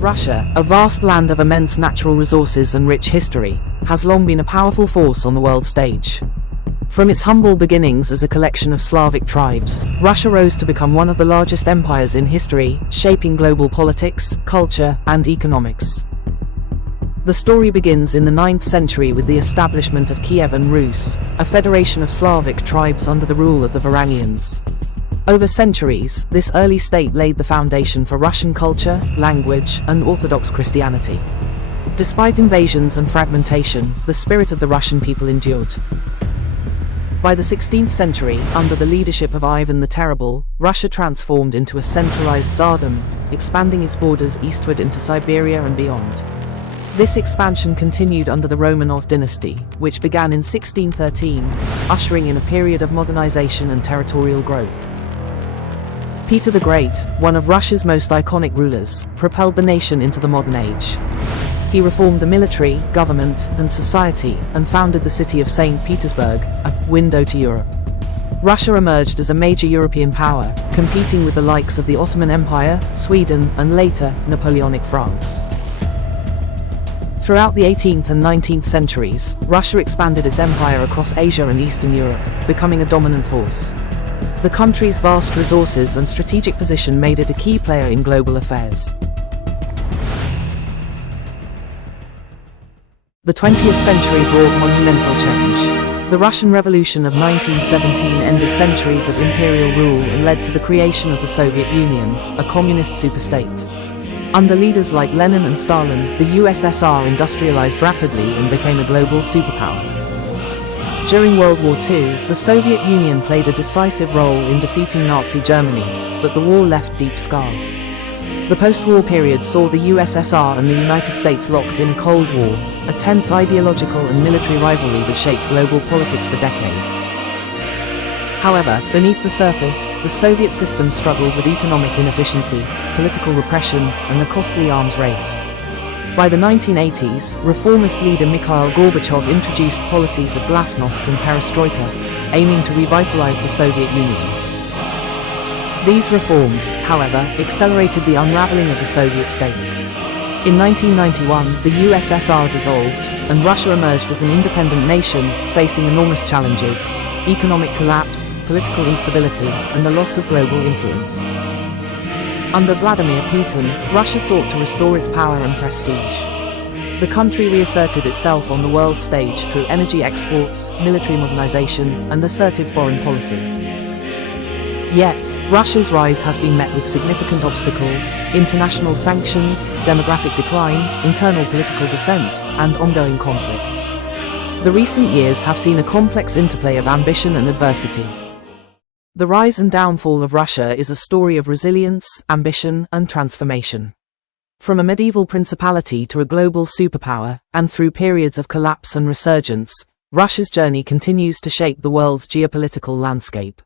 Russia, a vast land of immense natural resources and rich history, has long been a powerful force on the world stage. From its humble beginnings as a collection of Slavic tribes, Russia rose to become one of the largest empires in history, shaping global politics, culture, and economics. The story begins in the 9th century with the establishment of Kievan Rus, a federation of Slavic tribes under the rule of the Varangians. Over centuries, this early state laid the foundation for Russian culture, language, and Orthodox Christianity. Despite invasions and fragmentation, the spirit of the Russian people endured. By the 16th century, under the leadership of Ivan the Terrible, Russia transformed into a centralized Tsardom, expanding its borders eastward into Siberia and beyond. This expansion continued under the Romanov dynasty, which began in 1613, ushering in a period of modernization and territorial growth. Peter the Great, one of Russia's most iconic rulers, propelled the nation into the modern age. He reformed the military, government, and society, and founded the city of St. Petersburg, a window to Europe. Russia emerged as a major European power, competing with the likes of the Ottoman Empire, Sweden, and later, Napoleonic France. Throughout the 18th and 19th centuries, Russia expanded its empire across Asia and Eastern Europe, becoming a dominant force. The country's vast resources and strategic position made it a key player in global affairs. The 20th century brought monumental change. The Russian Revolution of 1917 ended centuries of imperial rule and led to the creation of the Soviet Union, a communist superstate. Under leaders like Lenin and Stalin, the USSR industrialized rapidly and became a global superpower. During World War II, the Soviet Union played a decisive role in defeating Nazi Germany, but the war left deep scars. The post-war period saw the USSR and the United States locked in a Cold War, a tense ideological and military rivalry that shaped global politics for decades. However, beneath the surface, the Soviet system struggled with economic inefficiency, political repression, and a costly arms race. By the 1980s, reformist leader Mikhail Gorbachev introduced policies of glasnost and perestroika, aiming to revitalize the Soviet Union. These reforms, however, accelerated the unraveling of the Soviet state. In 1991, the USSR dissolved, and Russia emerged as an independent nation, facing enormous challenges: economic collapse, political instability, and the loss of global influence. Under Vladimir Putin, Russia sought to restore its power and prestige. The country reasserted itself on the world stage through energy exports, military modernization, and assertive foreign policy. Yet, Russia's rise has been met with significant obstacles: international sanctions, demographic decline, internal political dissent, and ongoing conflicts. The recent years have seen a complex interplay of ambition and adversity. The rise and downfall of Russia is a story of resilience, ambition, and transformation. From a medieval principality to a global superpower, and through periods of collapse and resurgence, Russia's journey continues to shape the world's geopolitical landscape.